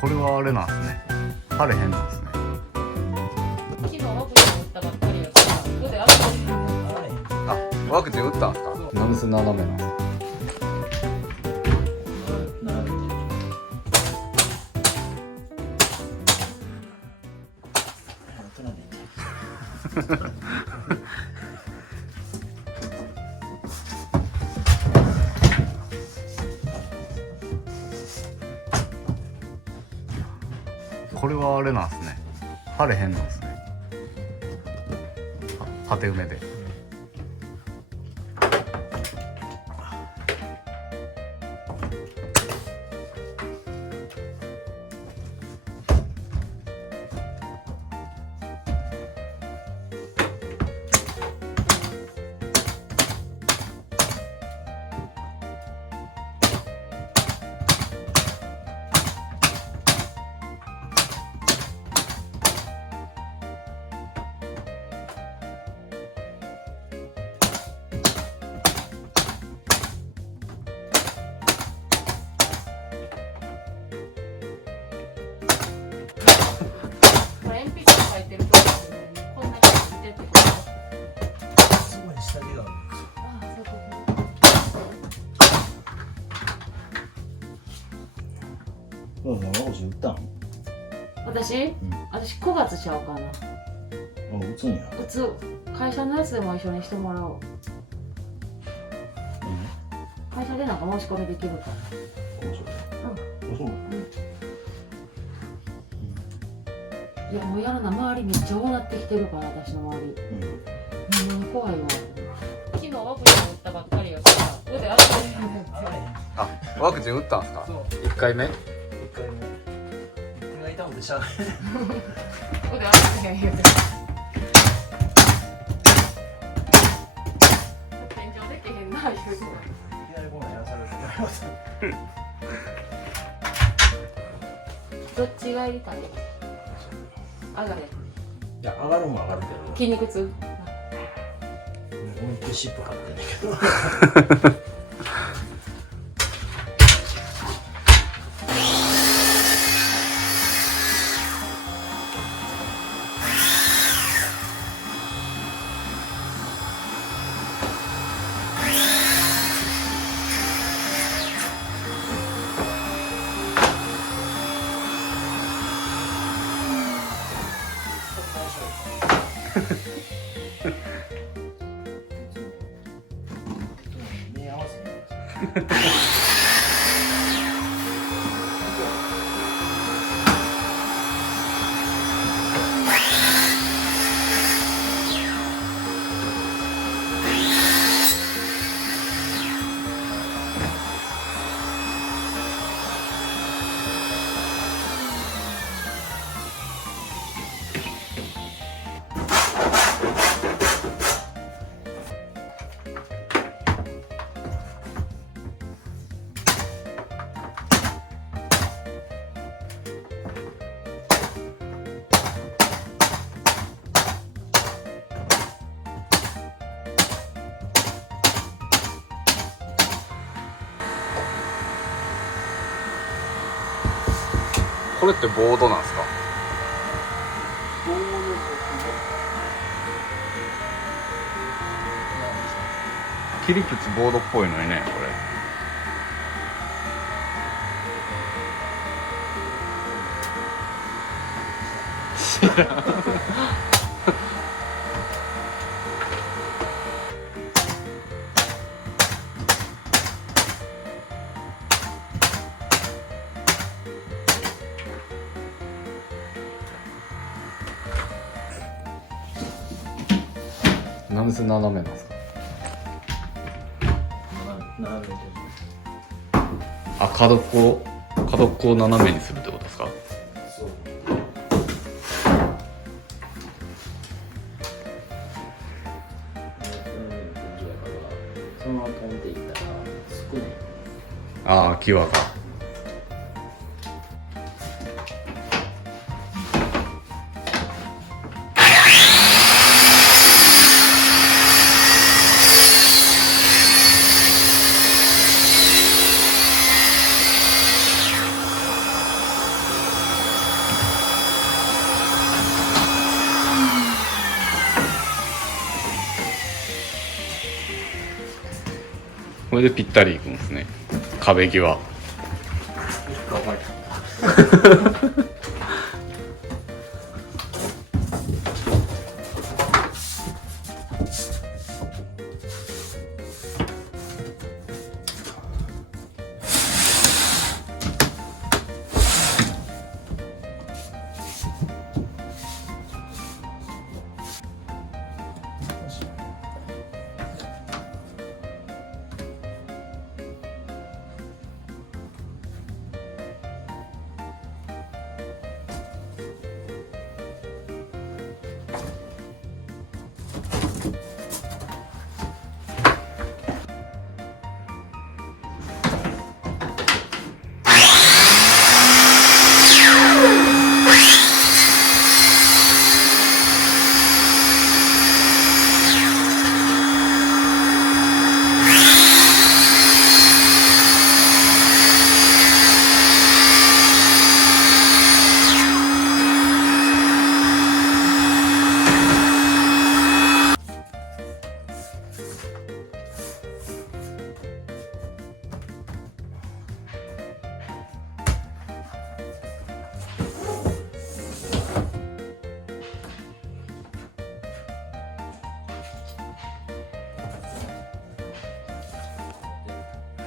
これはあれなんですね。貼れへんなんですね。昨日ワクチン打ったばっかりやから、ここでワクチン打ったんですか。なんで斜めなんですか。これはあれなんですね。貼れへんなんですね。縦埋めで。私9月ちゃうかな。打つんや。打つ。会社のやつでも一緒にしてもらおう。会社でなんか申し込みできるから。いやもうやるな、周りめっちゃ多なってきてるから、私の周り。怖いわ。昨日ワクチン打ったばっかりやから、ここでワクチン打ったんですか。1回目。痛むでしゃあない。ここで開けへん言うて。天井できへんな言うて。いきなりこんなんやらされると思います。どっちがやりたい？上がれ。いや上がるもん上がるけど。筋肉痛。もう一回シップ貼ってんだけど。目合わせへん。これってボードなんですか。切り口ボードっぽいのにね、これ。知らん。なんで斜めなんですか。斜めてる。あ、角っこを斜めにするってことですか。そう。そのまま飛んでいったら少ない。ああ、際が。これでぴったりいくんですね。壁際。頑張る。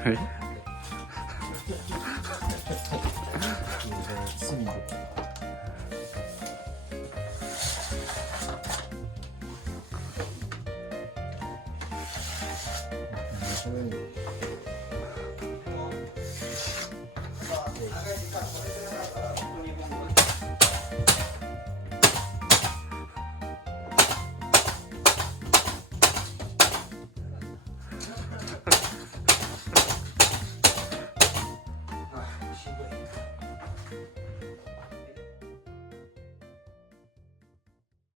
はい。面白い。